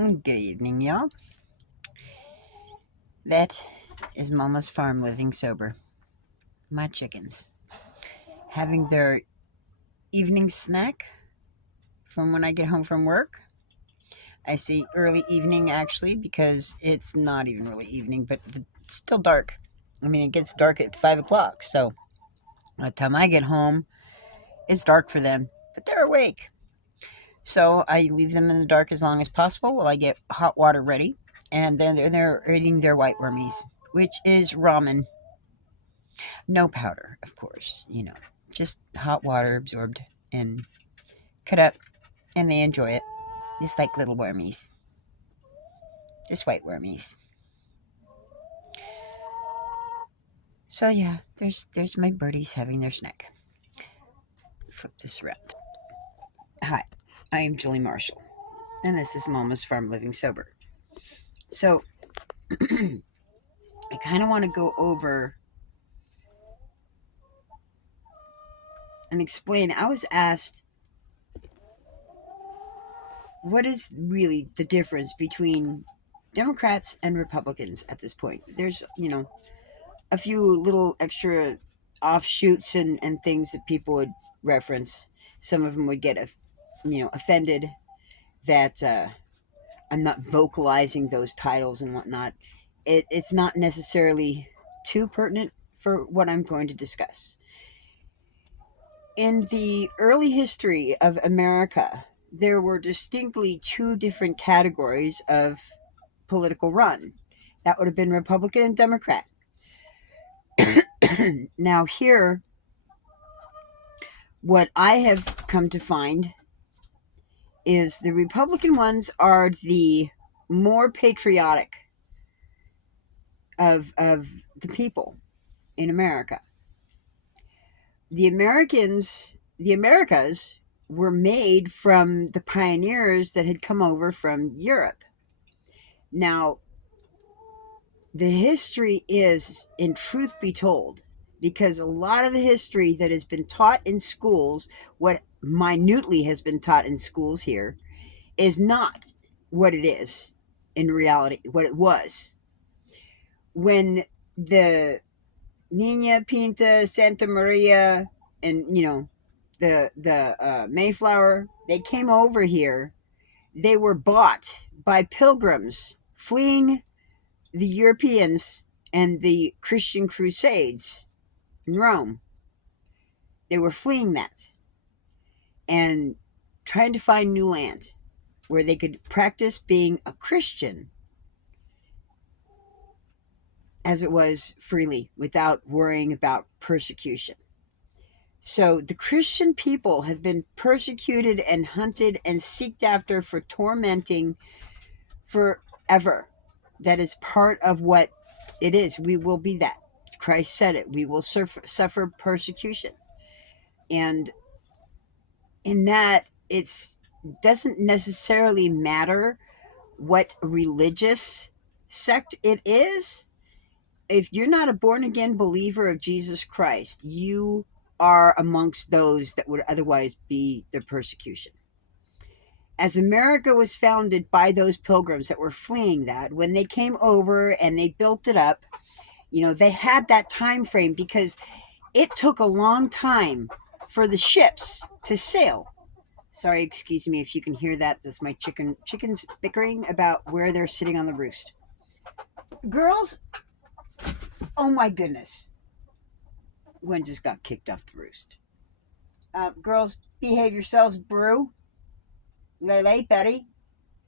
Good evening, y'all. That is Mama's farm living sober. My chickens having their evening snack from when I get home from work. I say early evening actually because it's not even really evening, but it's still dark. I mean, it gets dark at 5 o'clock, so by the time I get home, it's dark for them, but they're awake. So I leave them in the dark as long as possible while I get hot water ready, and then they're eating their white wormies, which is ramen. No powder, of course, just hot water absorbed and cut up, and they enjoy it. Just like little wormies. Just white wormies. So yeah, there's my birdies having their snack. Flip this around. Hi, I am Julie Marshall, and this is Mama's Farm Living Sober. So I kind of want to go over and explain. I was asked, what is really the difference between Democrats and Republicans at this point? There's, a few little extra offshoots and things that people would reference. Some of them would get, offended that I'm not vocalizing those titles and whatnot. It's not necessarily too pertinent for what I'm going to discuss. In the early history of America, there were distinctly two different categories of political run. That would have been Republican and Democrat. Now, here, what I have come to find is the Republican ones are the more patriotic of the people in America. The Americas were made from the pioneers that had come over from Europe. Now, the history is, in truth be told, because a lot of the history that has been taught in schools, what minutely has been taught in schools here, is not what it is in reality, what it was. When the Nina Pinta, Santa Maria, and the Mayflower, they came over here. They were bought by pilgrims fleeing the Europeans and the Christian Crusades in Rome. They were fleeing that and trying to find new land where they could practice being a Christian as it was freely without worrying about persecution. So the Christian people have been persecuted and hunted and seeked after for tormenting forever. That is part of what it is. We will be that. Christ said it. We will suffer persecution. And in that, it doesn't necessarily matter what religious sect it is. If you're not a born-again believer of Jesus Christ, you are amongst those that would otherwise be the persecution. As America was founded by those pilgrims that were fleeing that, when they came over and they built it up, they had that time frame because it took a long time for the ships to sail. Sorry, excuse me if you can hear that. That's my chickens bickering about where they're sitting on the roost. Girls, oh my goodness. One just got kicked off the roost. Girls, behave yourselves, Brew. Lele, Betty,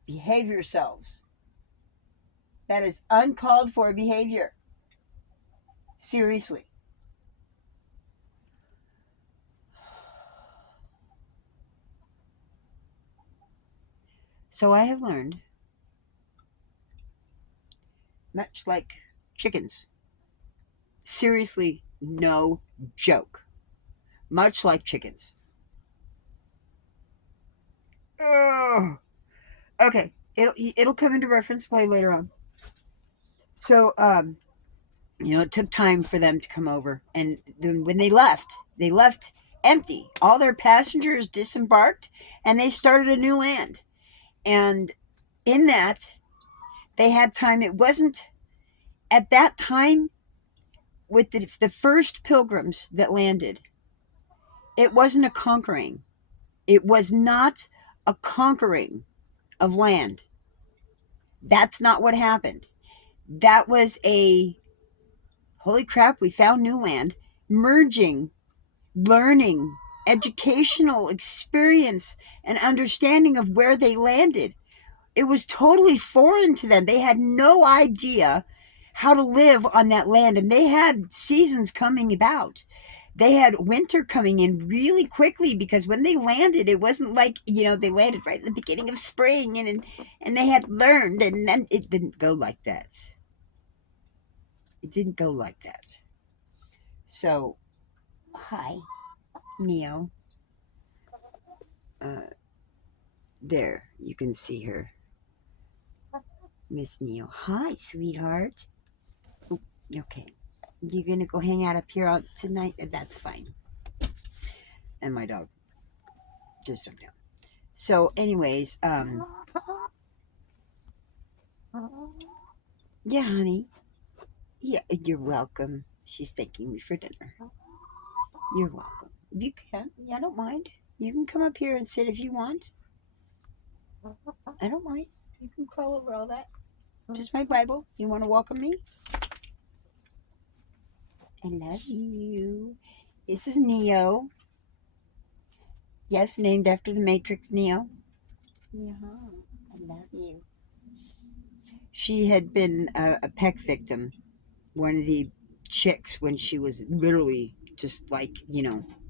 behave yourselves. That is uncalled for behavior. Seriously. So I have learned, much like chickens, seriously, no joke, much like chickens. Ugh. Okay, it'll come into reference play later on. So it took time for them to come over, and then when they left empty. All their passengers disembarked, and they started a new land. And In that, they had time. It wasn't at that time with the first pilgrims that landed, it wasn't a conquering. It was not a conquering of land. That's not what happened. That was a holy crap, we found new land, merging, learning, educational experience, and understanding of where they landed. It was totally foreign to them. They had no idea how to live on that land, and they had seasons coming about. They had winter coming in really quickly because when they landed, it wasn't like, they landed right in the beginning of spring and they had learned, and then it didn't go like that. It didn't go like that. So, hi, Neo. Uh, there, you can see her. Miss Neo. Hi, sweetheart. Ooh, okay. You're going to go hang out up here tonight? That's fine. And my dog just jumped down. So, anyways, yeah, honey. Yeah, you're welcome. She's thanking me for dinner. You're welcome. You can. Yeah, I don't mind. You can come up here and sit if you want. I don't mind. You can crawl over all that. Just my Bible. You want to welcome me? I love you. This is Neo. Yes, named after the Matrix Neo. Yeah, I love you. She had been a peck victim, one of the chicks when she was literally just like,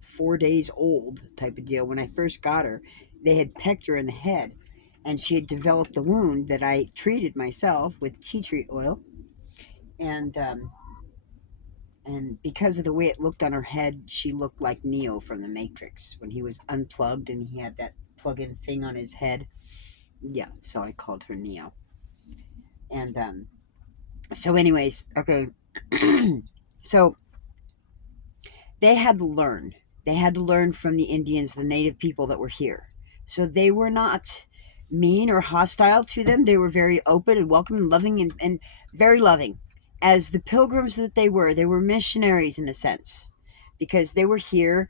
4 days old type of deal. When I first got her, they had pecked her in the head and she had developed a wound that I treated myself with tea tree oil. And because of the way it looked on her head, she looked like Neo from the Matrix when he was unplugged and he had that plug-in thing on his head. Yeah, so I called her Neo. And so anyways, okay. So they had to learn. They had to learn from the Indians, the native people that were here. So they were not mean or hostile to them. They were very open and welcoming and loving and very loving. As the pilgrims that they were missionaries in a sense because they were here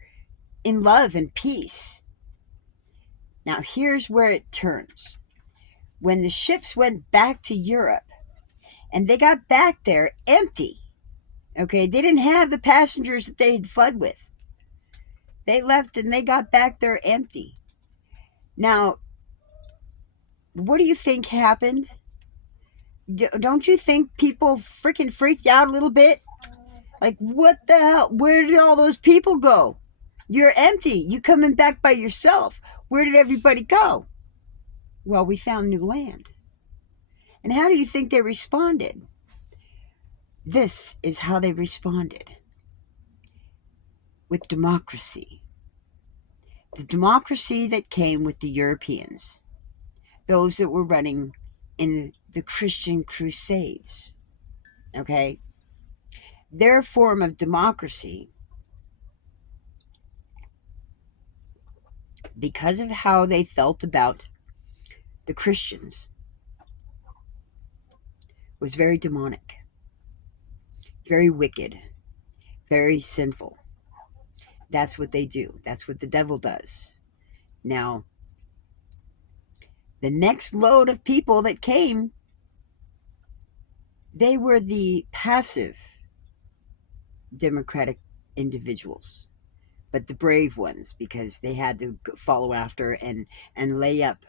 in love and peace. Now, here's where it turns. When the ships went back to Europe and they got back there empty, okay, they didn't have the passengers that they had fled with. They left and they got back there empty. Now, what do you think happened? Don't you think people freaking freaked out a little bit? Like, what the hell? Where did all those people go? You're empty. You coming back by yourself. Where did everybody go? Well, we found new land. And how do you think they responded? This is how they responded. With democracy. The democracy that came with the Europeans. Those that were running in the Christian Crusades. Okay? Their form of democracy, because of how they felt about the Christians, was very demonic, very wicked, very sinful. That's what they do. That's what the devil does. Now, the next load of people that came, they were the passive democratic individuals, but the brave ones, because they had to follow after and lay up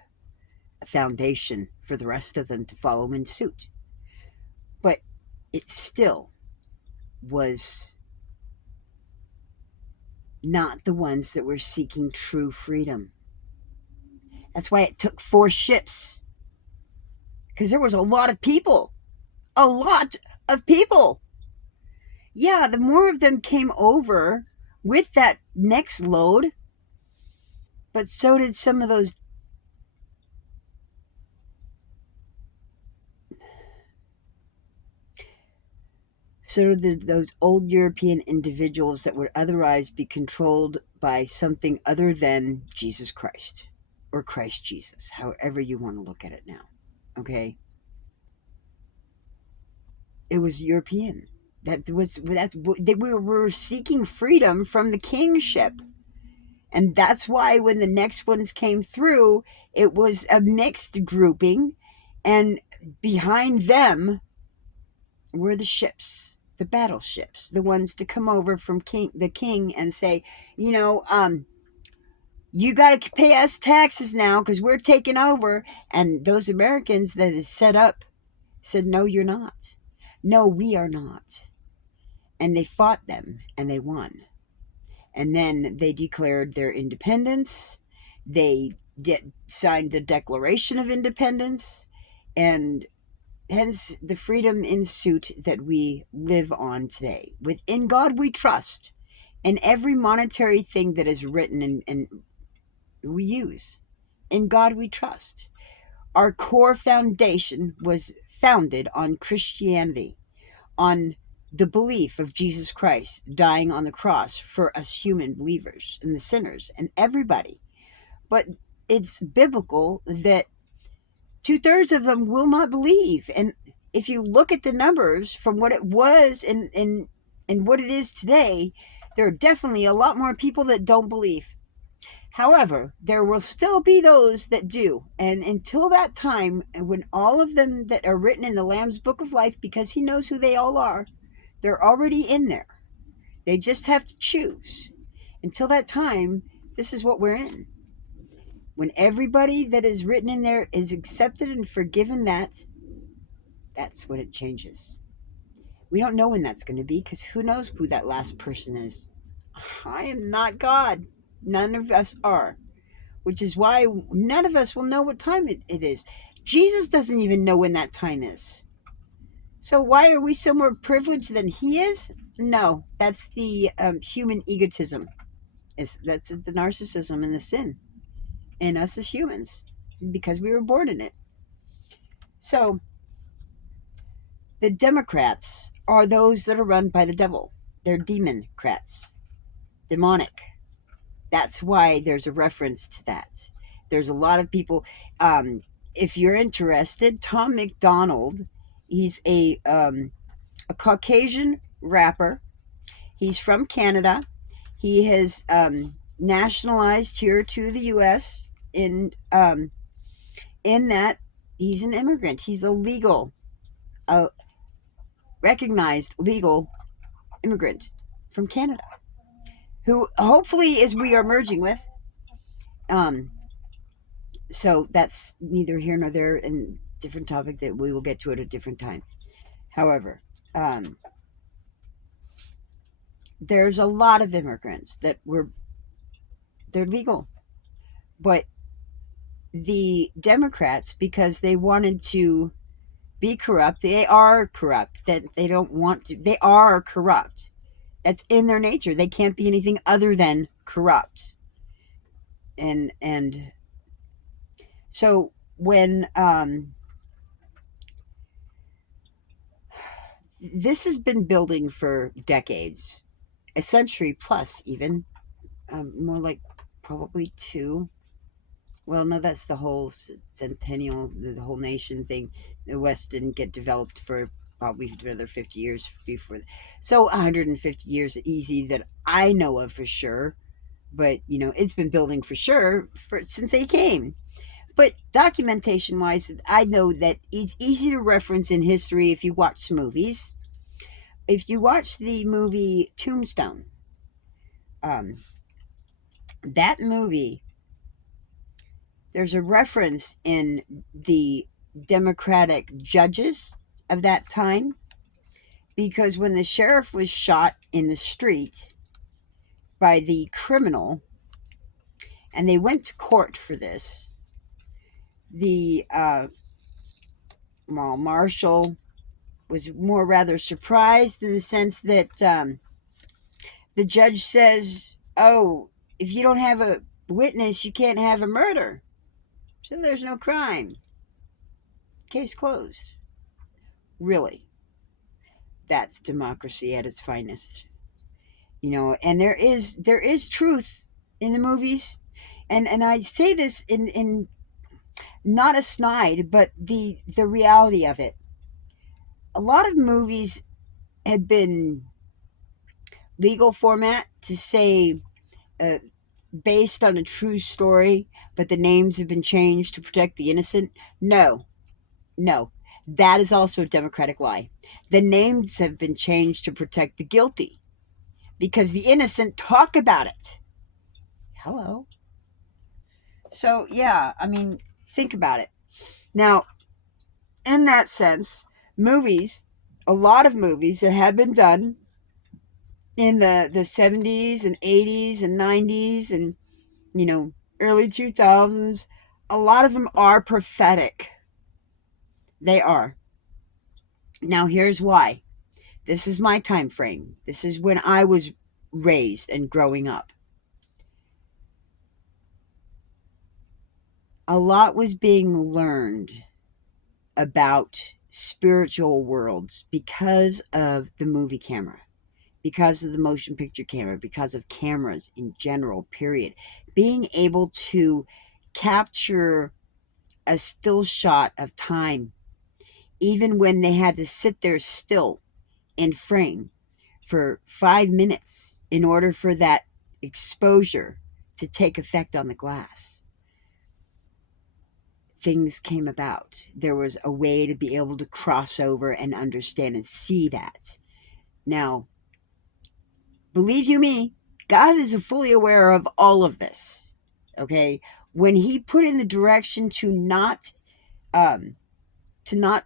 a foundation for the rest of them to follow in suit. But it still was not the ones that were seeking true freedom. That's why it took 4 ships, because there was a lot of people. A lot of people. Yeah, the more of them came over with that next load, but so did some of those those old European individuals that would otherwise be controlled by something other than Jesus Christ or Christ Jesus, however you want to look at it now. Okay, it was European. We were seeking freedom from the kingship, and that's why when the next ones came through, it was a mixed grouping, and behind them were the ships, the battleships, the ones to come over from the king and say, you know, you got to pay us taxes now because we're taking over. And those Americans that is set up said, no, you're not. No, we are not. And they fought them and they won. And then they declared their independence. They signed the Declaration of Independence, and hence the freedom in suit that we live on today. Within God we trust, and every monetary thing that is written and we use. In God we trust. Our core foundation was founded on Christianity, on the belief of Jesus Christ dying on the cross for us human believers and the sinners and everybody. But it's biblical that 2/3 of them will not believe. And if you look at the numbers from what it was and what it is today, there are definitely a lot more people that don't believe. However, there will still be those that do. And until that time, when all of them that are written in the Lamb's Book of Life, because he knows who they all are, they're already in there. They just have to choose. Until that time, this is what we're in. When everybody that is written in there is accepted and forgiven, that's when it changes. We don't know when that's going to be, because who knows who that last person is. I am not God. None of us are. Which is why none of us will know what time it is. Jesus doesn't even know when that time is. So why are we so more privileged than he is? No, that's the human egotism. That's the narcissism and the sin in us as humans, because we were born in it. So the Democrats are those that are run by the devil. They're democrats, demonic. That's why there's a reference to that. There's a lot of people. If you're interested, Tom McDonald, he's a Caucasian rapper. He's from Canada. He has nationalized here to the U.S. In that he's an immigrant. He's a legal, recognized legal immigrant from Canada, who hopefully is we are merging with. Um, so that's neither here nor there, and different topic that we will get to at a different time. However, there's a lot of immigrants they're legal, but the Democrats, because they wanted to be corrupt, they are corrupt. That they don't want to. They are corrupt. That's in their nature. They can't be anything other than corrupt. And so when this has been building for decades, a century plus, even more like probably two. Well, no, that's the whole centennial, the whole nation thing. The West didn't get developed for probably another 50 years before. So 150 years easy that I know of for sure. But, it's been building for sure since they came. But documentation wise, I know that it's easy to reference in history if you watch movies. If you watch the movie Tombstone, um, that movie, there's a reference in the Democratic judges of that time, because when the sheriff was shot in the street by the criminal, and they went to court for this, the marshal was more rather surprised, in the sense that the judge says, oh, if you don't have a witness, you can't have a murder. So there's no crime. Case closed. Really. That's democracy at its finest. And there is truth in the movies. And I say this in Not a snide, but the reality of it. A lot of movies had been legal format to say uh, based on a true story, but the names have been changed to protect the innocent. No, no. That is also a Democratic lie. The names have been changed to protect the guilty because the innocent talk about it. Hello. So, yeah, I mean, think about it. Now, in that sense, movies, a lot of movies that have been done in the 70s and 80s and 90s and, you know, early 2000s, a lot of them are prophetic. They are. Now, here's why. This is my time frame. This is when I was raised and growing up. A lot was being learned about spiritual worlds because of the movie camera, because of the motion picture camera, because of cameras in general, period. Being able to capture a still shot of time, even when they had to sit there still in frame for 5 minutes in order for that exposure to take effect on the glass. Things came about. There was a way to be able to cross over and understand and see that. Now, believe you me, God is fully aware of all of this. Okay, when He put in the direction um, to not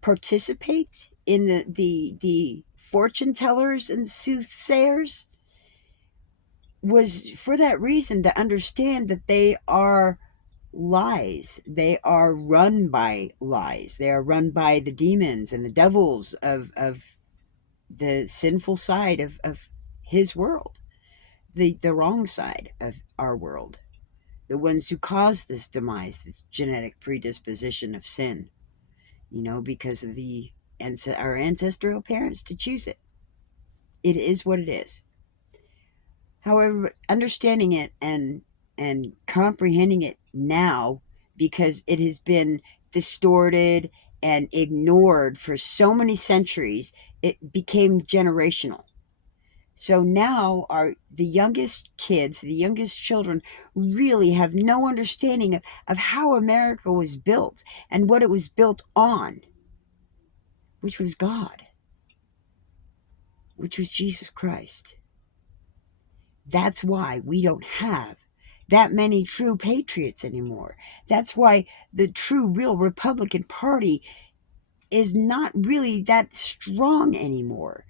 participate in the fortune tellers and soothsayers, was for that reason, to understand that they are lies. They are run by lies. They are run by the demons and the devils of the sinful side of His world, the wrong side of our world, the ones who cause this demise, this genetic predisposition of sin, because of our ancestral parents to choose it. It is what it is. However, understanding it and comprehending it now, because it has been distorted and ignored for so many centuries, it became generational. So now the youngest kids, the youngest children, really have no understanding of how America was built and what it was built on, which was God, which was Jesus Christ. That's why we don't have that many true patriots anymore. That's why the true, real Republican Party is not really that strong anymore,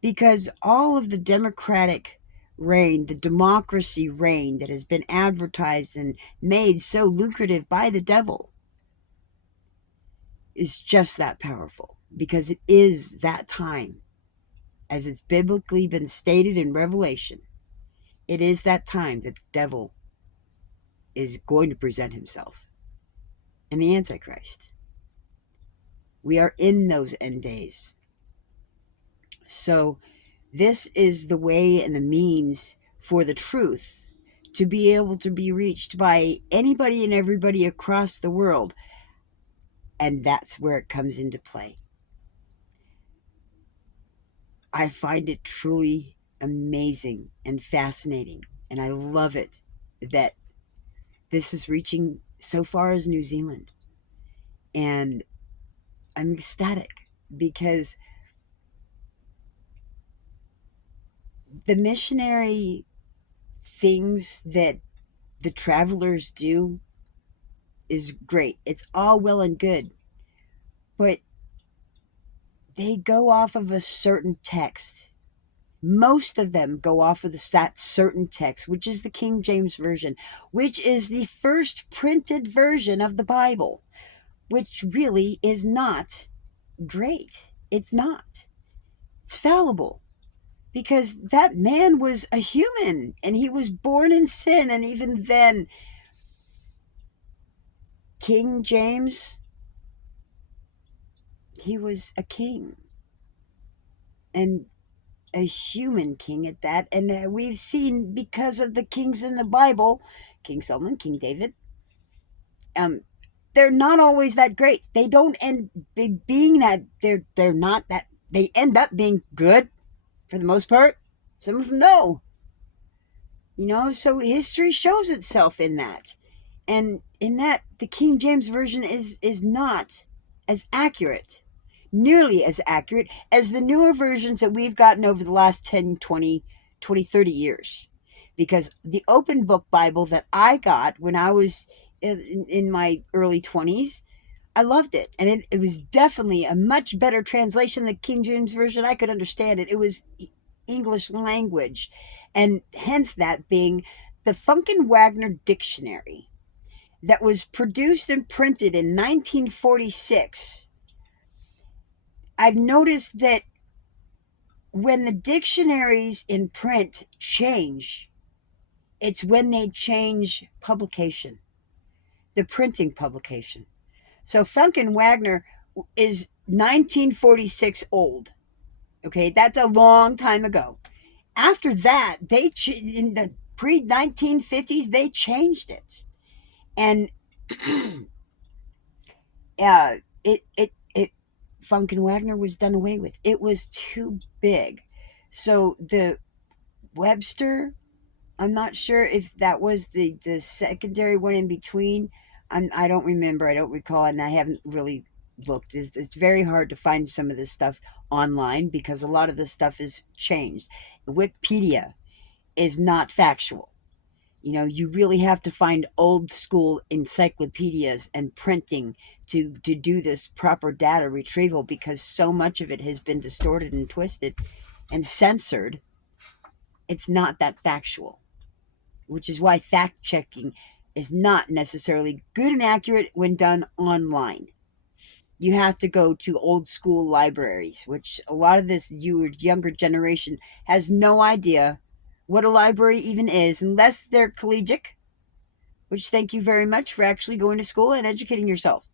because all of the Democratic reign, the democracy reign that has been advertised and made so lucrative by the devil, is just that powerful, because it is that time, as it's biblically been stated in Revelation. It is that time that the devil is going to present himself and the Antichrist. We are in those end days. So this is the way and the means for the truth to be able to be reached by anybody and everybody across the world. And that's where it comes into play. I find it truly amazing and fascinating. And I love it that this is reaching so far as New Zealand. And I'm ecstatic because the missionary things that the travelers do is great. It's all well and good, but they go off of a certain text. Most of them go off of that certain text, which is the King James Version, which is the first printed version of the Bible, which really is not great. It's not. It's fallible, because that man was a human and he was born in sin. And even then, King James, he was a king, and a human king at that. And we've seen, because of the kings in the Bible, King Solomon, King David, they're not always that great. They don't end being that they're not that they end up being good for the most part. Some of them no. So history shows itself in that. And in that the King James version is not as accurate, nearly as accurate as the newer versions that we've gotten over the last 10, 20, 20, 30 years. Because the open book Bible that I got when I was in my early 20s, I loved it. And it was definitely a much better translation than the King James version. I could understand it. It was English language. And hence that being the Funkin Wagner Dictionary that was produced and printed in 1946. I've noticed that when the dictionaries in print change, it's when they change publication, the printing publication. So Funkin Wagner is 1946 old. Okay, that's a long time ago. After that, in the pre-1950s, they changed it. And it Funkin Wagner was done away with. It was too big. So the Webster, I'm not sure if that was the secondary one in between. I don't remember. I don't recall, and I haven't really looked. It's very hard to find some of this stuff online because a lot of this stuff is changed. Wikipedia is not factual. You really have to find old school encyclopedias and printing to do this proper data retrieval because so much of it has been distorted and twisted and censored. It's not that factual, which is why fact checking is not necessarily good and accurate when done online. You have to go to old school libraries, which a lot of this younger generation has no idea what a library even is unless they're collegiate, which thank you very much for actually going to school and educating yourself.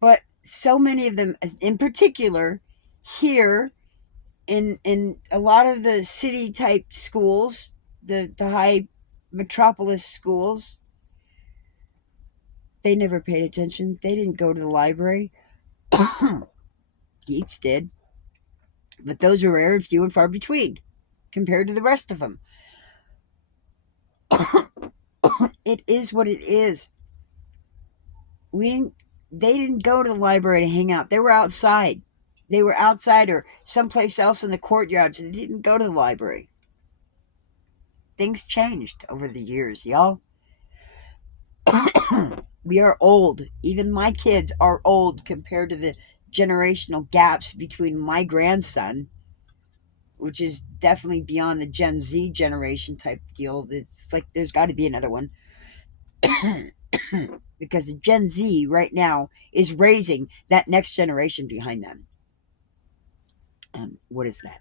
But so many of them, in particular, here in a lot of the city type schools, the high metropolis schools, they never paid attention. They didn't go to the library. Geeks did, but those are rare and few and far between compared to the rest of them. It is what it is. They didn't go to the library to hang out. They were outside. They were outside or someplace else in the courtyards. They didn't go to the library. Things changed over the years, y'all. We are old. Even my kids are old compared to the generational gaps between my grandson, which is definitely beyond the Gen Z generation type deal. It's like there's got to be another one. Because the Gen Z right now is raising that next generation behind them. What is that?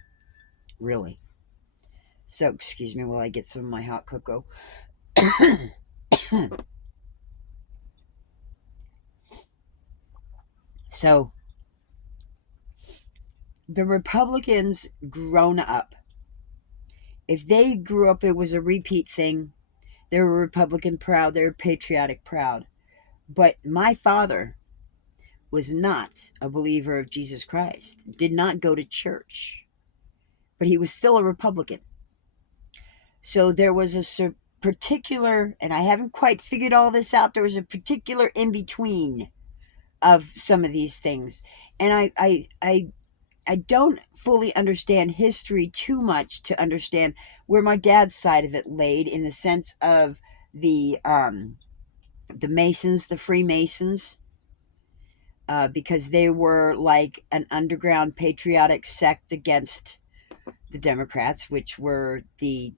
Really? So, excuse me while I get some of my hot cocoa. So, the Republicans grown up. If they grew up, it was a repeat thing. They were Republican proud. They were patriotic proud. But my father was not a believer of Jesus Christ, did not go to church, but he was still a Republican. So there was a particular, and I haven't quite figured all this out, there was a particular in between of some of these things. And I don't fully understand history too much to understand where my dad's side of it laid in the sense of the Masons, the Freemasons, because they were like an underground patriotic sect against the Democrats, which were they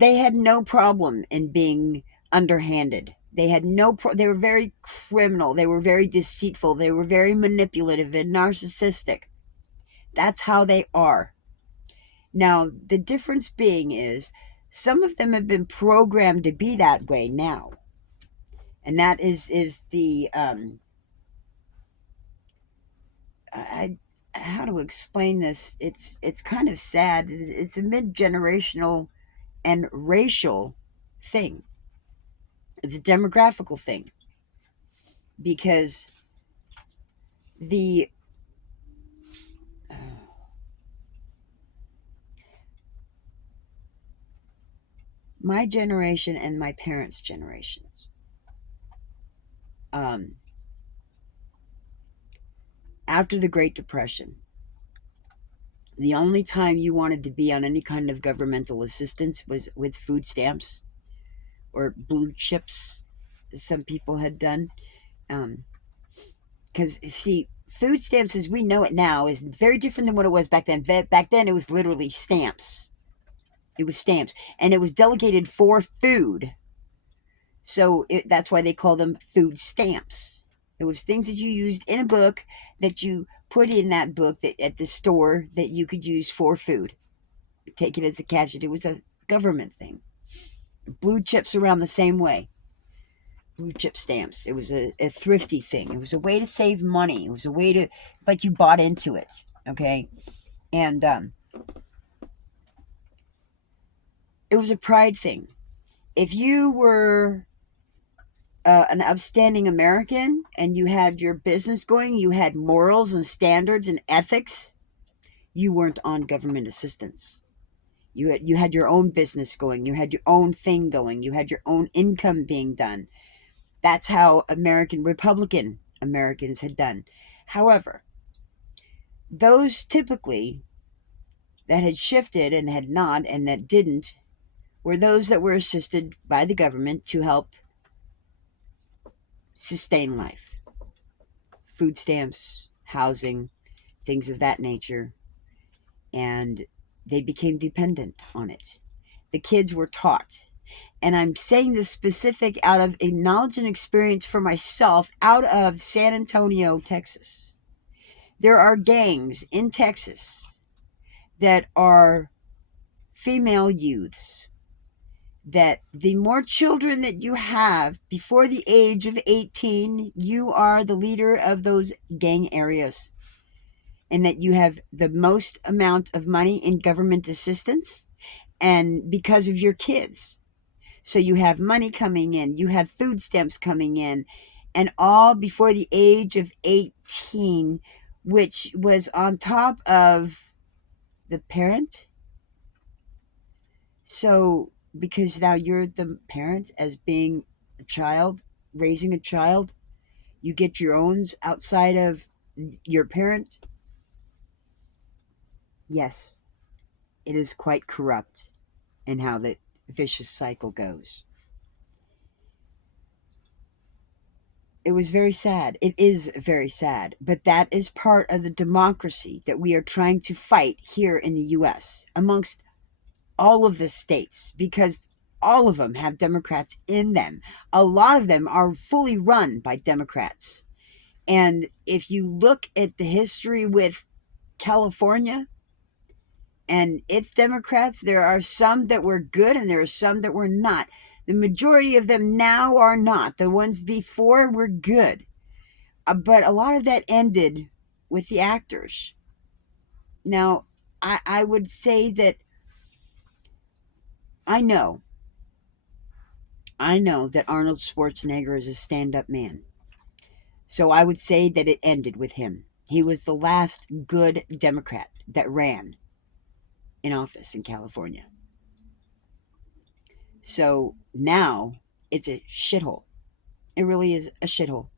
had no problem in being underhanded. They had they were very criminal. They were very deceitful. They were very manipulative and narcissistic. That's how they are. Now, the difference being is some of them have been programmed to be that way now. And that is the how to explain this? It's kind of sad. It's a mid-generational and racial thing. It's a demographical thing. because the my generation and my parents' generations, um, after the Great Depression, the only time you wanted to be on any kind of governmental assistance was with food stamps or blue chips, as some people had done. Because, see, food stamps as we know it now is very different than what it was back then. Back then, it was literally stamps. It was stamps. And it was delegated for food. So that's why they call them food stamps. It was things that you used in a book that you put in that book that at the store that you could use for food. Take it as a cash. It was a government thing. Blue chips around the same way. Blue chip stamps. It was a thrifty thing. It was a way to save money. It was a way to, it's like you bought into it. Okay. And it was a pride thing. If you were an upstanding American and you had your business going, you had morals and standards and ethics, you weren't on government assistance. You had your own business going. You had your own thing going. You had your own income being done. That's how Republican Americans had done. However, those typically that had shifted and had not and that didn't were those that were assisted by the government to help sustain life. Food stamps, housing, things of that nature. And they became dependent on it. The kids were taught. And I'm saying this specific out of a knowledge and experience for myself out of San Antonio, Texas. There are gangs in Texas that are female youths, that the more children that you have before the age of 18, you are the leader of those gang areas, and that you have the most amount of money in government assistance, and because of your kids. So you have money coming in, you have food stamps coming in, and all before the age of 18, which was on top of the parent. So because now you're the parent as being a child, raising a child, you get your owns outside of your parent. Yes, it is quite corrupt in how the vicious cycle goes. It was very sad. It is very sad. But that is part of the democracy that we are trying to fight here in the U.S. amongst all of the states, because all of them have Democrats in them. A lot of them are fully run by Democrats. And if you look at the history with California and its Democrats, there are some that were good and there are some that were not. The majority of them now are not. The ones before were good. But a lot of that ended with the actors. Now, I would say that I know that Arnold Schwarzenegger is a stand-up man. So I would say that it ended with him. He was the last good Democrat that ran in office in California. So now it's a shithole. It really is a shithole.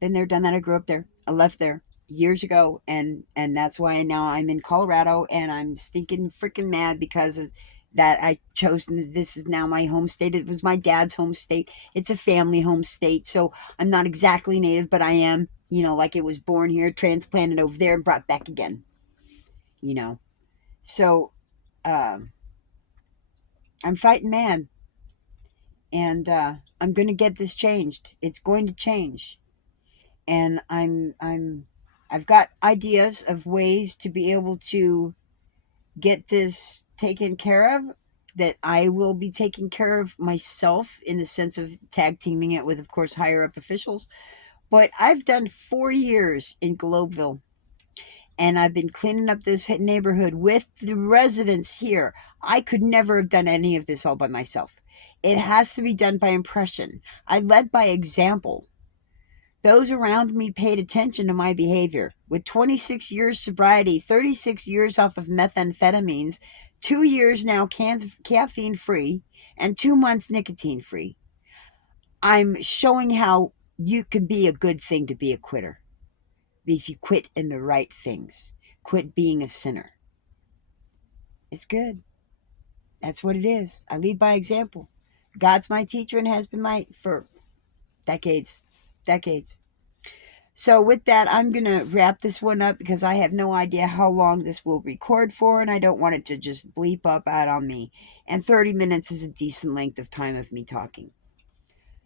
Been there, done that. I grew up there. I left there years ago, and that's why now I'm in Colorado, and I'm stinking freaking mad because of that. I chose this is now my home state. It was my dad's home state. It's a family home state, so I'm not exactly native, but I am. Like it was born here, transplanted over there, and brought back again. So I'm fighting mad, and I'm going to get this changed. It's going to change, and I've got ideas of ways to be able to get this taken care of, that I will be taking care of myself in the sense of tag teaming it with, of course, higher up officials. But I've done 4 years in Globeville, and I've been cleaning up this neighborhood with the residents here. I could never have done any of this all by myself. It has to be done by impression. I led by example. Those around me paid attention to my behavior. With 26 years sobriety, 36 years off of methamphetamines, 2 years now caffeine free, and 2 months nicotine free, I'm showing how you can be a good thing to be a quitter. If you quit in the right things, quit being a sinner. It's good. That's what it is. I lead by example. God's my teacher and has been my for decades. Decades. So with that, I'm going to wrap this one up because I have no idea how long this will record for, and I don't want it to just bleep up out on me. And 30 minutes is a decent length of time of me talking.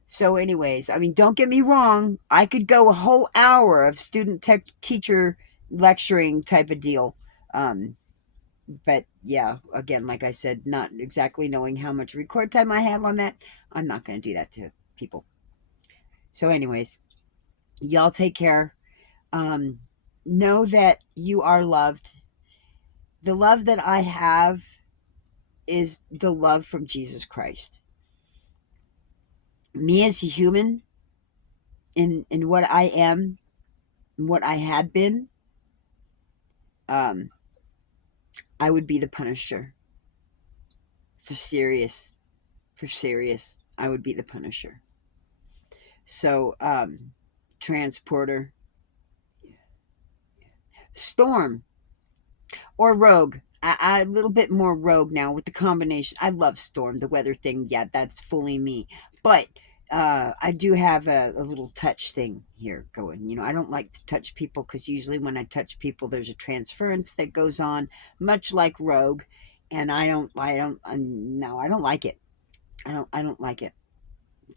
So anyways, I mean, don't get me wrong. I could go a whole hour of student teacher lecturing type of deal. But yeah, again, like I said, not exactly knowing how much record time I have on that, I'm not going to do that to people. So anyways, y'all take care. Know that you are loved. The love that I have is the love from Jesus Christ. Me as a human, in what I am, what I had been, I would be the punisher. For serious, I would be the punisher. So, transporter, storm, or rogue. A little bit more rogue now with the combination. I love storm, the weather thing. Yeah, that's fully me. But I do have a little touch thing here going. I don't like to touch people because usually when I touch people, there's a transference that goes on, much like rogue. And no, I don't like it. I don't like it.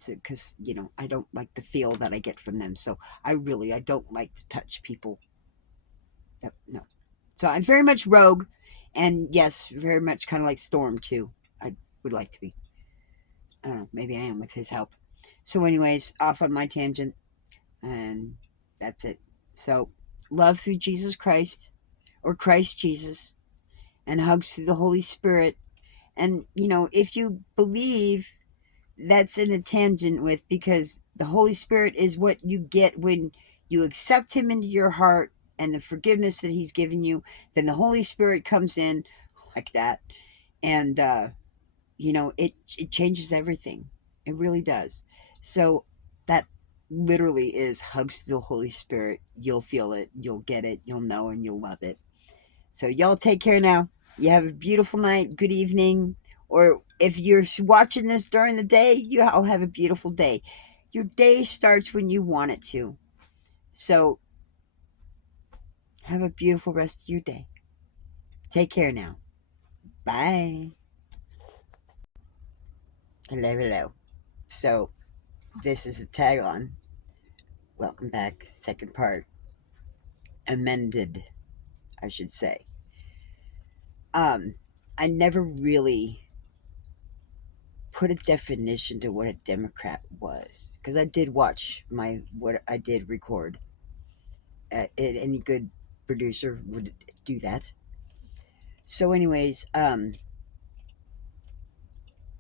Because, I don't like the feel that I get from them. So I don't like to touch people. No. So I'm very much rogue. And yes, very much kind of like Storm too. I would like to be. I don't know. Maybe I am with his help. So anyways, off on my tangent. And that's it. So love through Jesus Christ, or Christ Jesus, and hugs through the Holy Spirit. And, if you believe, that's in a tangent with, because the Holy Spirit is what you get when you accept him into your heart and the forgiveness that he's given you. Then the Holy Spirit comes in like that. And, it changes everything. It really does. So that literally is hugs to the Holy Spirit. You'll feel it. You'll get it. You'll know, and you'll love it. So y'all take care now. You have a beautiful night. Good evening. Or if you're watching this during the day, you all have a beautiful day. Your day starts when you want it to. So have a beautiful rest of your day. Take care now. Bye. Hello. So this is the tag on. Welcome back. Second part. Amended, I should say. I never really put a definition to what a Democrat was, because I did watch what I did record. Any good producer would do that. So anyways,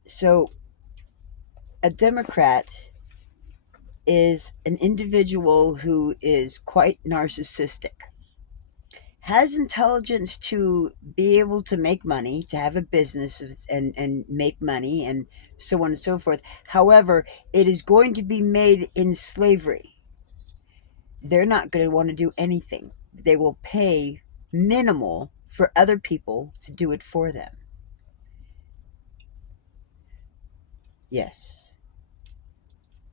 so a Democrat is an individual who is quite narcissistic, has intelligence to be able to make money, to have a business and make money, and so on and so forth. However, it is going to be made in slavery. They're not going to want to do anything. They will pay minimal for other people to do it for them. Yes.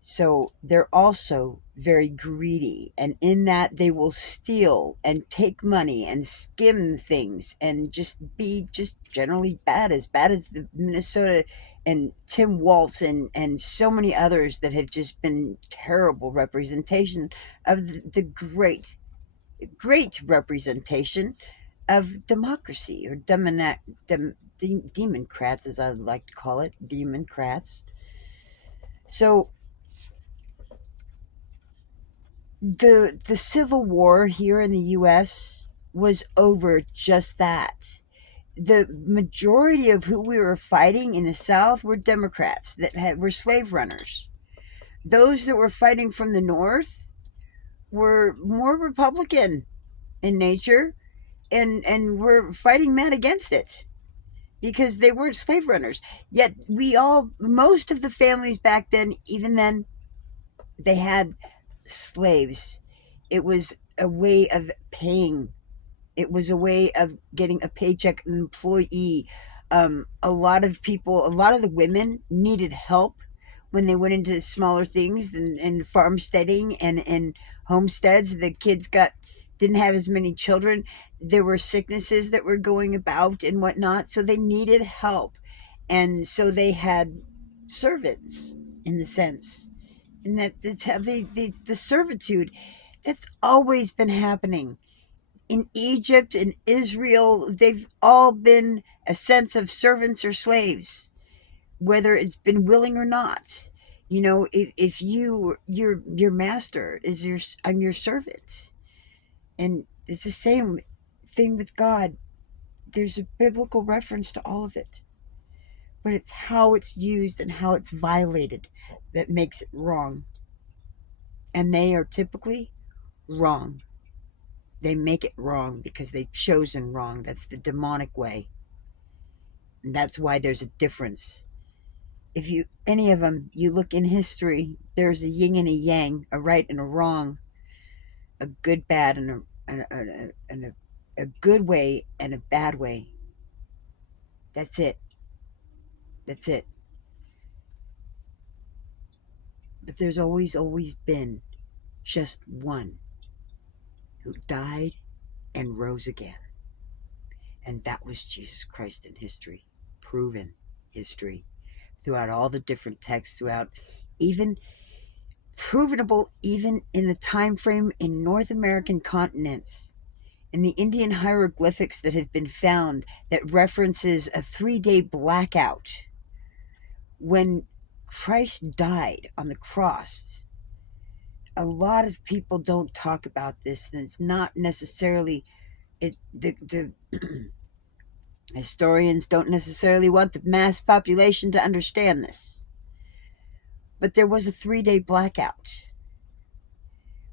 So they're also very greedy, and in that they will steal and take money and skim things and just be generally bad as the Minnesota and Tim Walz and so many others that have just been terrible representation of the great representation of democracy, or democrats, as I like to call it, democrats. So the Civil War here in the U.S. was over just that. The majority of who we were fighting in the South were Democrats that were slave runners. Those that were fighting from the North were more Republican in nature, and were fighting mad against it because they weren't slave runners. Yet most of the families back then, even then, they had slaves. It was a way of paying. It was a way of getting a paycheck, an employee. A lot of people, a lot of the women needed help when they went into smaller things and farmsteading and homesteads. The kids didn't have as many children. There were sicknesses that were going about and whatnot, so they needed help, and so they had servants in the sense, and that's how the servitude that's always been happening in Egypt and Israel. They've all been a sense of servants or slaves, whether it's been willing or not. If your master is I'm your servant, and it's the same thing with God. There's a biblical reference to all of it, but it's how it's used and how it's violated that makes it wrong, and they are typically wrong. They make it wrong because they've chosen wrong. That's the demonic way. And that's why there's a difference. If any of them, you look in history, there's a yin and a yang, a right and a wrong, a good, bad, and a good way and a bad way. That's it. That's it. But there's always been just one who died and rose again. And that was Jesus Christ in history. Proven history. Throughout all the different texts, throughout even provenable even in the time frame in North American continents, in the Indian hieroglyphics that have been found that references a 3-day blackout when Christ died on the cross. A lot of people don't talk about this, and it's not necessarily the historians don't necessarily want the mass population to understand this. But there was a 3-day blackout.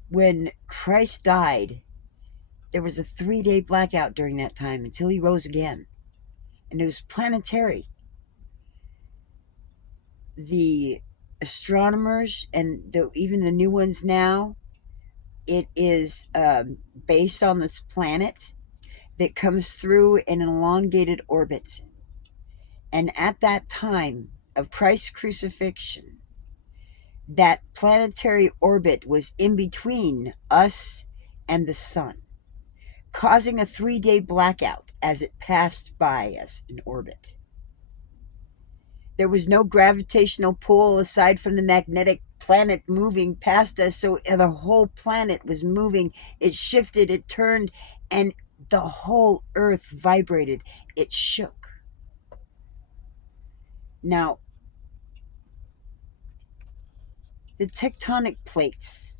When Christ died, there was a 3-day blackout during that time until he rose again. And it was planetary. The astronomers and even the new ones now, it is based on this planet that comes through in an elongated orbit. And at that time of Christ's crucifixion, that planetary orbit was in between us and the sun, causing a 3-day blackout as it passed by us in orbit. There was no gravitational pull aside from the magnetic planet moving past us, so the whole planet was moving. It shifted, it turned, and the whole earth vibrated. It shook. Now, the tectonic plates,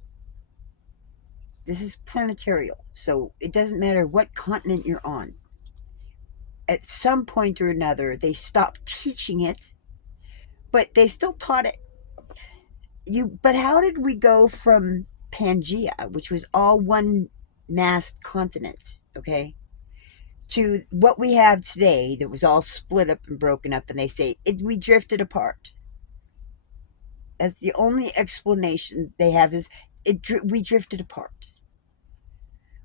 this is planetarial, so it doesn't matter what continent you're on. At some point or another, they stopped teaching it, but they still taught it. But how did we go from Pangea, which was all one mass continent, okay, to what we have today that was all split up and broken up, and they say we drifted apart? That's the only explanation they have, is we drifted apart.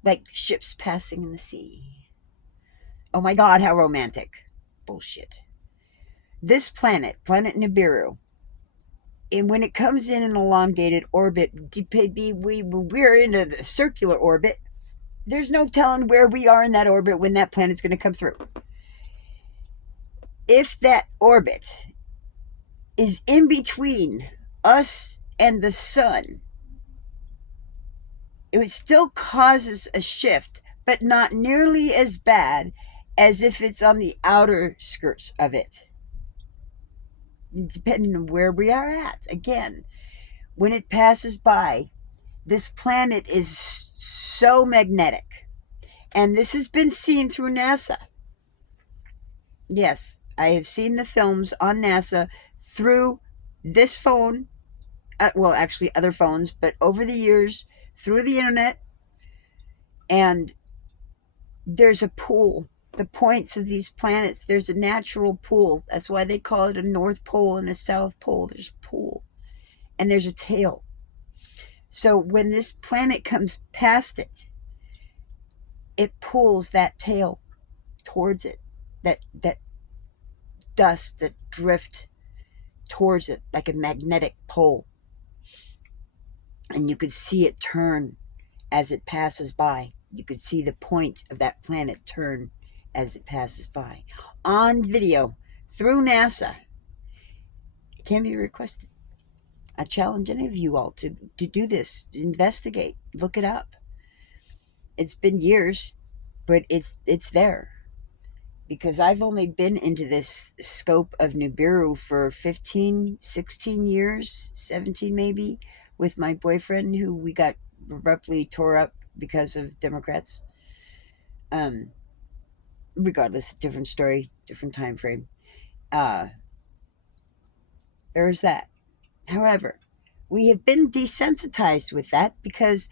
Like ships passing in the sea. Oh my God, how romantic. Bullshit. This planet Nibiru, and when it comes in an elongated orbit, we're in a circular orbit. There's no telling where we are in that orbit when that planet's going to come through. If that orbit is in between us and the sun, it still causes a shift, but not nearly as bad as if it's on the outer skirts of it, depending on where we are at. Again, when it passes by, this planet is so magnetic, and this has been seen through NASA. Yes, I have seen the films on NASA through this phone, well, actually other phones, but over the years, through the internet, and there's a pool. The points of these planets, there's a natural pool. That's why they call it a North Pole and a South Pole. There's a pool. And there's a tail. So when this planet comes past it, it pulls that tail towards it. That dust that drift towards it like a magnetic pole. And you could see it turn as it passes by. You could see the point of that planet turn as it passes by. On video, through NASA. It can be requested. I challenge any of you all to do this, to investigate, look it up. It's been years, but it's there. Because I've only been into this scope of Nibiru for 15, 16 years, 17 maybe, with my boyfriend, who we got abruptly tore up because of Democrats. Regardless, different story, different time frame. There's that. However, we have been desensitized with that because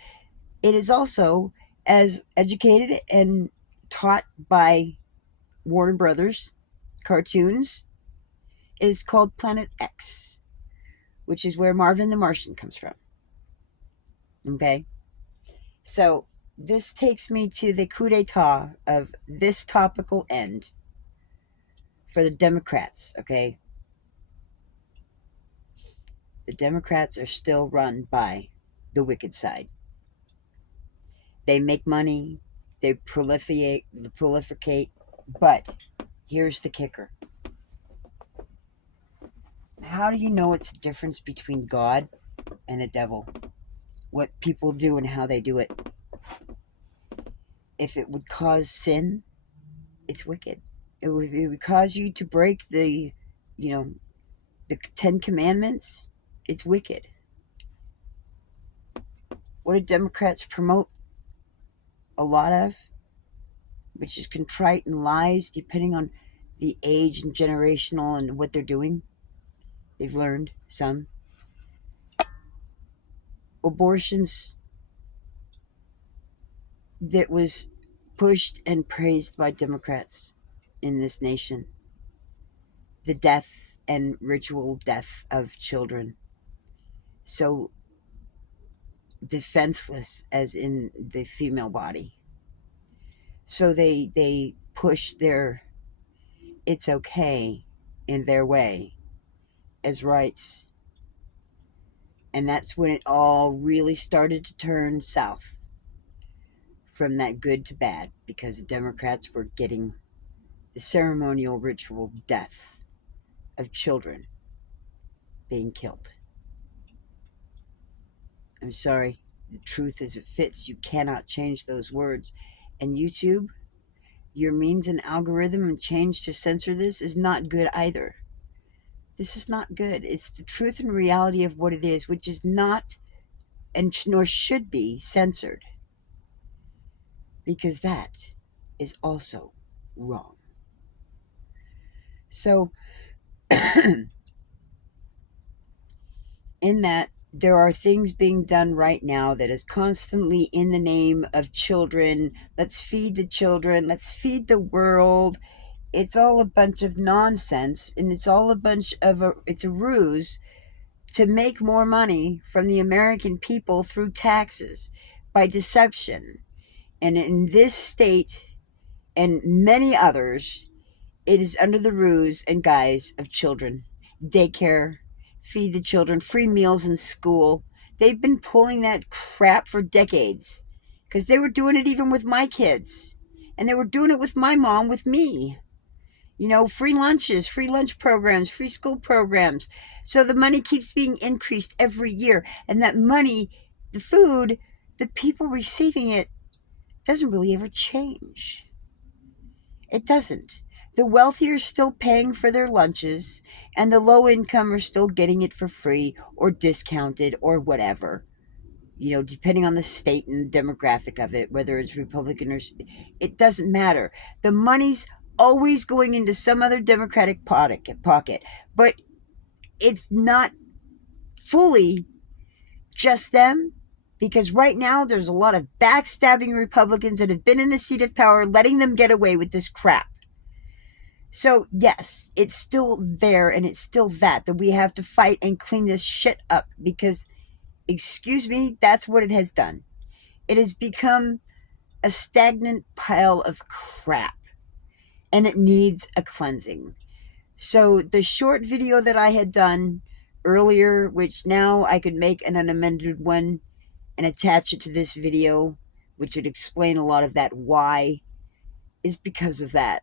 it is also as educated and taught by Warner Brothers cartoons. It is called Planet X, which is where Marvin the Martian comes from. Okay? So this takes me to the coup d'etat of this topical end for the Democrats, okay? The Democrats are still run by the wicked side. They make money, they proliferate, but here's the kicker. How do you know it's the difference between God and the devil? What people do and how they do it. If it would cause sin, it's wicked. It would cause you to break the 10 Commandments, it's wicked. What do Democrats promote a lot of? Which is contrite and lies, depending on the age and generational and what they're doing. They've learned some. Abortions that was pushed and praised by Democrats in this nation. The death and ritual death of children. So defenseless as in the female body. So they push their it's okay in their way as rights. And that's when it all really started to turn south from that good to bad, because the Democrats were getting the ceremonial ritual death of children being killed. I'm sorry, the truth as it fits. You cannot change those words. And YouTube, your means and algorithm and change to censor this is not good either. This is not good. It's the truth and reality of what it is, which is not, and nor should be, censored. Because that is also wrong. So, in that, there are things being done right now that is constantly in the name of children. Let's feed the children. Let's feed the world. It's all a bunch of nonsense, and it's all a bunch of it's a ruse to make more money from the American people through taxes by deception. And in this state and many others, it is under the ruse and guise of children. Daycare, feed the children, free meals in school. They've been pulling that crap for decades because they were doing it even with my kids. And they were doing it with my mom, with me. Free lunches, free lunch programs, free school programs. So the money keeps being increased every year. And that money, the food, the people receiving it, doesn't really ever change. It doesn't. The wealthy are still paying for their lunches, and the low income are still getting it for free or discounted or whatever. Depending on the state and the demographic of it, whether it's Republican or... It doesn't matter. The money's always going into some other Democratic pocket. But it's not fully just them. Because right now there's a lot of backstabbing Republicans that have been in the seat of power, letting them get away with this crap. So yes, it's still there, and it's still that we have to fight and clean this shit up, because, excuse me, that's what it has done. It has become a stagnant pile of crap, and it needs a cleansing. So the short video that I had done earlier, which now I could make an unamended one and attach it to this video, which would explain a lot of that why, is because of that.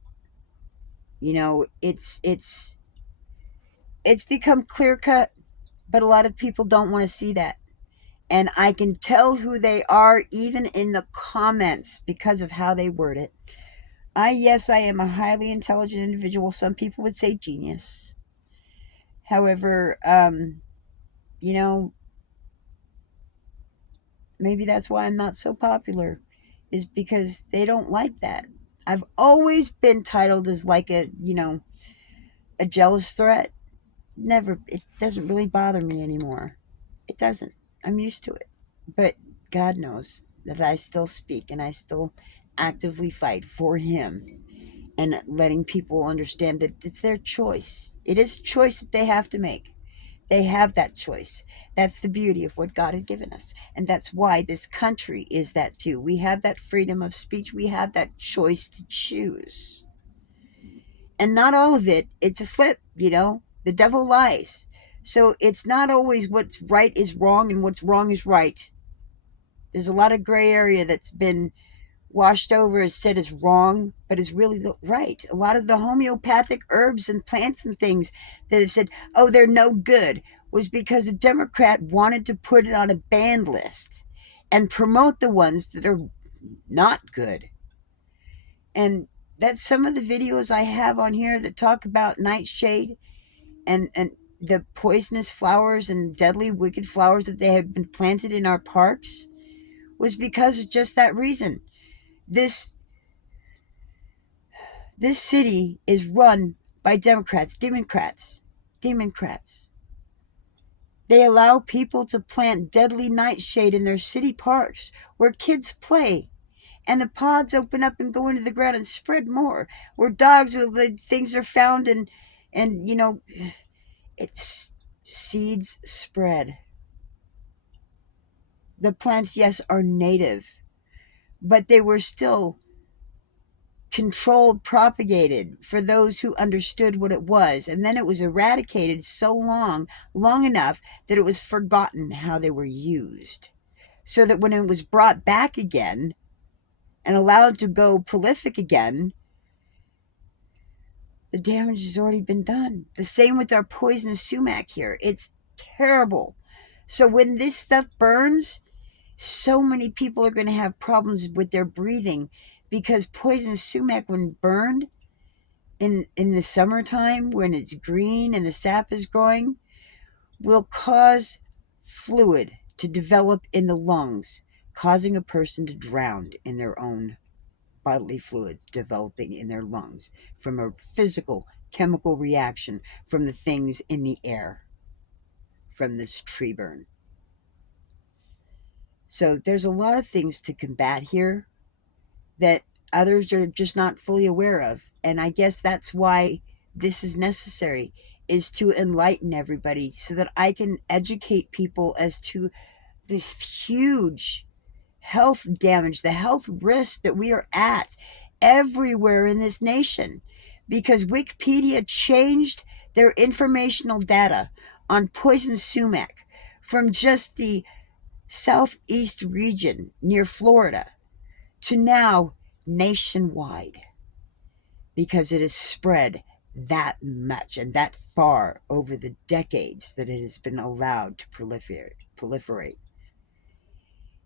It's become clear cut, but a lot of people don't want to see that. And I can tell who they are even in the comments because of how they word it. Yes, I am a highly intelligent individual. Some people would say genius. However, maybe that's why I'm not so popular, is because they don't like that. I've always been titled as like a jealous threat. Never, it doesn't really bother me anymore. It doesn't. I'm used to it. But God knows that I still speak and I still actively fight for him, and letting people understand that it's their choice. It is a choice that they have to make. They have that choice. That's the beauty of what God had given us. And that's why this country is that too. We have that freedom of speech. We have that choice to choose. And not all of it, it's a flip, The devil lies. So it's not always what's right is wrong and what's wrong is right. There's a lot of gray area that's been washed over as said is wrong, but is really right. A lot of the homeopathic herbs and plants and things that have said, oh, they're no good, was because a Democrat wanted to put it on a banned list and promote the ones that are not good. And that's some of the videos I have on here that talk about nightshade and the poisonous flowers and deadly wicked flowers that they have been planted in our parks, was because of just that reason. This city is run by Democrats. They allow people to plant deadly nightshade in their city parks where kids play, and the pods open up and go into the ground and spread more, where dogs or the things are found, and it's seeds spread. The plants, yes, are native, but they were still controlled, propagated for those who understood what it was. And then it was eradicated so long enough that it was forgotten how they were used. So that when it was brought back again and allowed to go prolific again, the damage has already been done. The same with our poisonous sumac here. It's terrible. So when this stuff burns, so many people are going to have problems with their breathing, because poisonous sumac, when burned in the summertime when it's green and the sap is growing, will cause fluid to develop in the lungs, causing a person to drown in their own bodily fluids developing in their lungs from a physical chemical reaction from the things in the air from this tree burn. So there's a lot of things to combat here that others are just not fully aware of. And I guess that's why this is necessary, is to enlighten everybody so that I can educate people as to this huge health damage, the health risk that we are at everywhere in this nation. Because Wikipedia changed their informational data on poison sumac from just the southeast region near Florida to now nationwide, because it has spread that much and that far over the decades that it has been allowed to proliferate.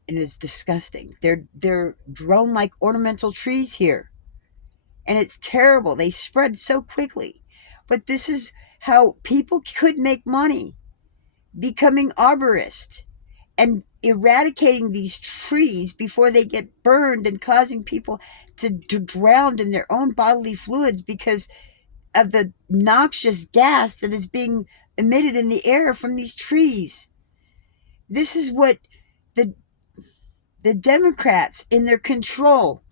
And it's disgusting. They're grown like ornamental trees here, and it's terrible. They spread so quickly. But this is how people could make money, becoming arborists and eradicating these trees before they get burned and causing people to drown in their own bodily fluids because of the noxious gas that is being emitted in the air from these trees. This is what the the Democrats in their control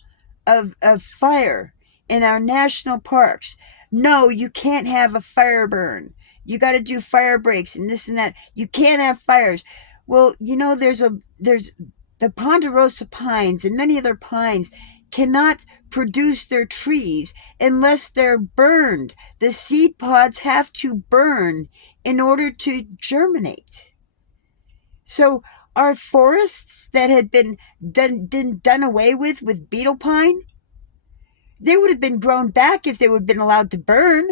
of fire in our national parks. No, you can't have a fire burn. You got to do fire breaks and this and that. You can't have fires. Well, there's the ponderosa pines and many other pines cannot produce their trees unless they're burned. The seed pods have to burn in order to germinate. So our forests that had been done away with beetle pine, they would have been grown back if they would have been allowed to burn.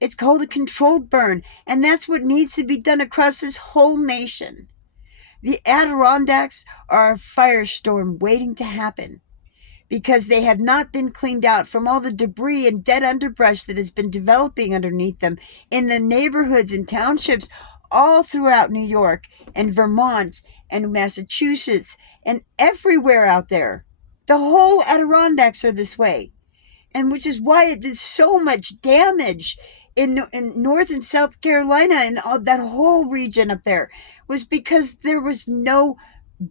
It's called a controlled burn, and that's what needs to be done across this whole nation. The Adirondacks are a firestorm waiting to happen because they have not been cleaned out from all the debris and dead underbrush that has been developing underneath them in the neighborhoods and townships all throughout New York and Vermont and Massachusetts and everywhere out there. The whole Adirondacks are this way, and which is why it did so much damage in North and South Carolina and all that whole region up there, was because there was no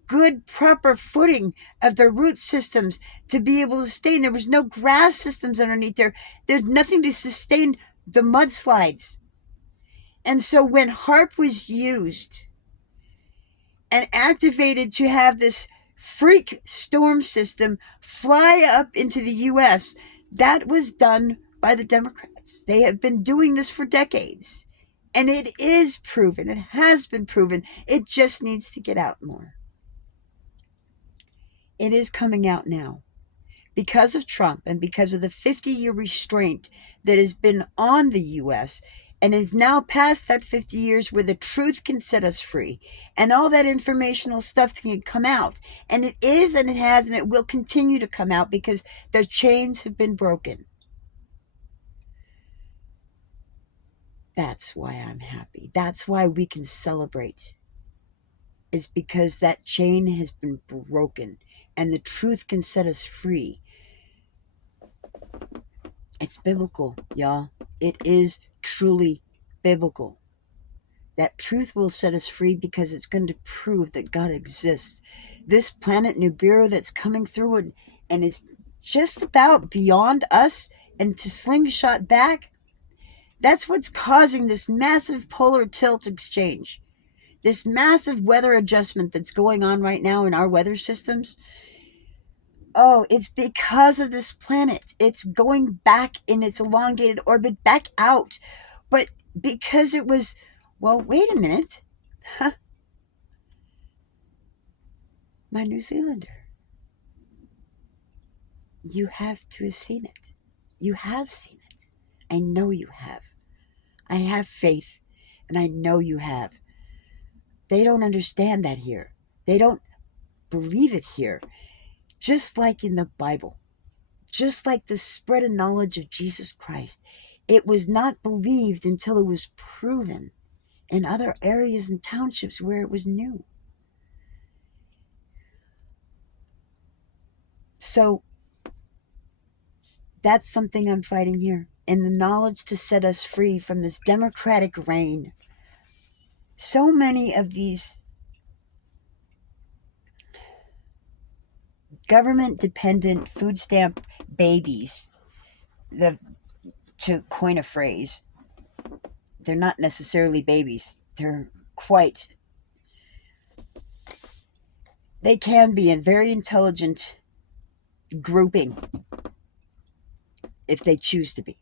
good proper footing of the root systems to be able to sustain. There was no grass systems underneath there. There's nothing to sustain the mudslides. And so when HARP was used and activated to have this freak storm system fly up into the U.S., that was done by the Democrats. They have been doing this for decades. And it is proven. It has been proven. It just needs to get out more. It is coming out now. Because of Trump and because of the 50-year restraint that has been on the U.S., and is now past that 50 years where the truth can set us free and all that informational stuff can come out. And it is, and it has, and it will continue to come out because the chains have been broken. That's why I'm happy. That's why we can celebrate. Is because that chain has been broken and the truth can set us free. It's biblical, y'all. It is truly biblical. That truth will set us free because it's going to prove that God exists. This planet Nibiru that's coming through and is just about beyond us and to slingshot back, that's what's causing this massive polar tilt exchange. This massive weather adjustment that's going on right now in our weather systems. Oh, it's because of this planet. It's going back in its elongated orbit back out. But because it was, well, wait a minute. Huh. My New Zealander. You have to have seen it. You have seen it. I know you have. I have faith, and I know you have. They don't understand that here. They don't believe it here. Just like in the Bible, just like the spread of knowledge of Jesus Christ, it was not believed until it was proven in other areas and townships where it was new. So that's something I'm fighting here, and the knowledge to set us free from this democratic reign. So many of these government-dependent food stamp babies, to coin a phrase, they're not necessarily babies. They can be a very intelligent grouping if they choose to be.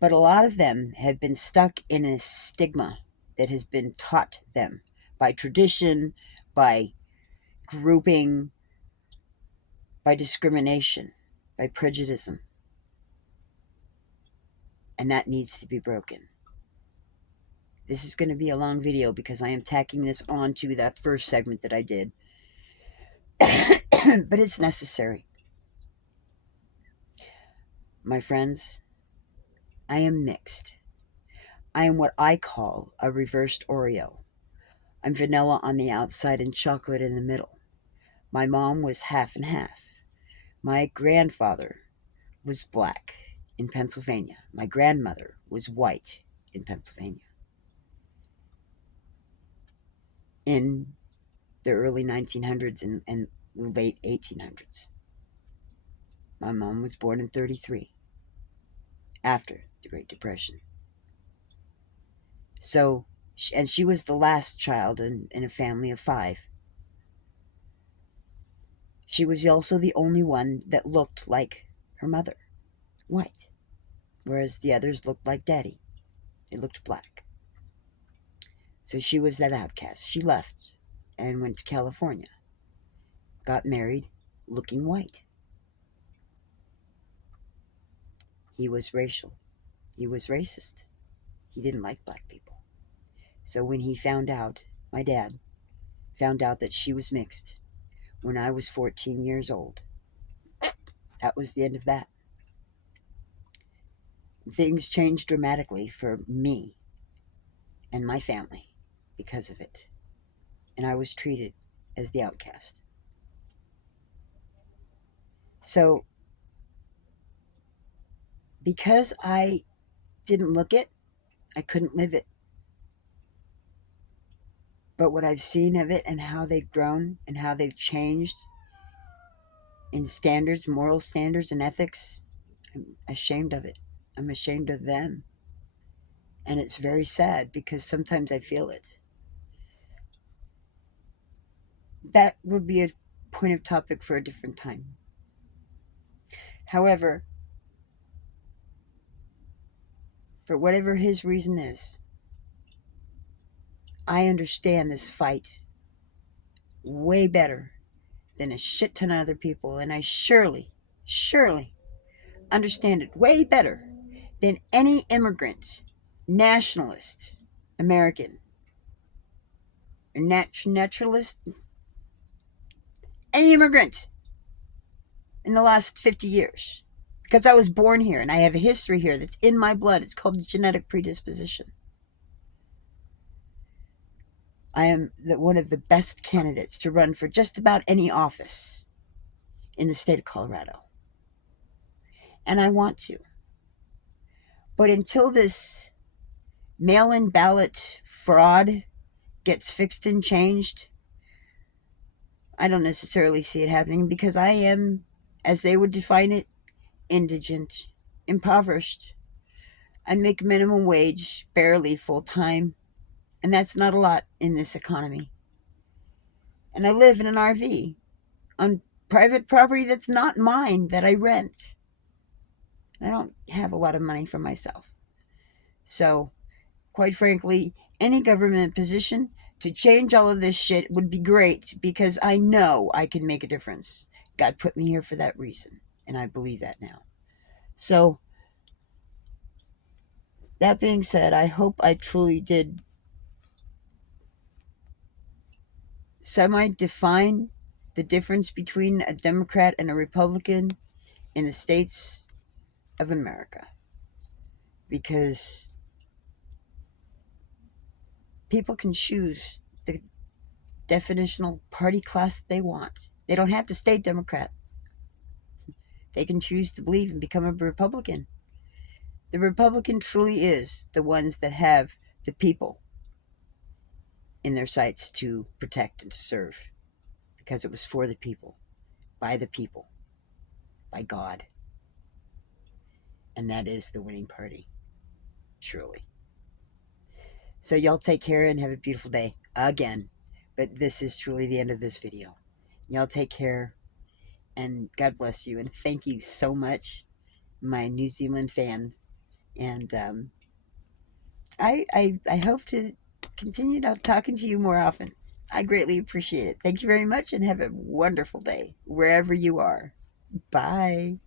But a lot of them have been stuck in a stigma that has been taught them by tradition, by grouping, by discrimination, by prejudice. And that needs to be broken. This is going to be a long video because I am tacking this on to that first segment that I did. But it's necessary. My friends, I am mixed. I am what I call a reversed Oreo. I'm vanilla on the outside and chocolate in the middle. My mom was half and half. My grandfather was black in Pennsylvania. My grandmother was white in Pennsylvania. In the early 1900s and late 1800s. My mom was born in 33, after the Great Depression. So, and she was the last child in a family of 5. She was also the only one that looked like her mother, white, whereas the others looked like daddy. They looked black. So she was that outcast. She left and went to California, got married, looking white. He was racial. He was racist. He didn't like black people. So when he found out, my dad found out that she was mixed when I was 14 years old, that was the end of that. Things changed dramatically for me and my family because of it. And I was treated as the outcast. So, because I didn't look it, I couldn't live it. But what I've seen of it and how they've grown and how they've changed in standards, moral standards, and ethics, I'm ashamed of it. I'm ashamed of them. And it's very sad because sometimes I feel it. That would be a point of topic for a different time. However, for whatever his reason is, I understand this fight way better than a shit ton of other people, and I surely understand it way better than any immigrant, nationalist, American, or naturalist, any immigrant in the last 50 years. Because I was born here and I have a history here that's in my blood. It's called genetic predisposition. I am one of the best candidates to run for just about any office in the state of Colorado. And I want to. But until this mail-in ballot fraud gets fixed and changed, I don't necessarily see it happening because I am, as they would define it, indigent, impoverished. I make minimum wage, barely full-time, and that's not a lot in this economy. And I live in an RV on private property that's not mine, that I rent. I don't have a lot of money for myself. So, quite frankly, any government position to change all of this shit would be great because I know I can make a difference. God put me here for that reason, and I believe that now. So, that being said, I hope I truly did semi-define the difference between a Democrat and a Republican in the states of America. Because people can choose the definitional party class they want. They don't have to stay Democrat. They can choose to believe and become a Republican. The Republican truly is the ones that have the people in their sights to protect and to serve, because it was for the people, by God. And that is the winning party, truly. So y'all take care and have a beautiful day again. But this is truly the end of this video. Y'all take care and God bless you. And thank you so much, my New Zealand fans. And I hope to continue talking to you more often. I greatly appreciate it. Thank you very much and have a wonderful day wherever you are. Bye.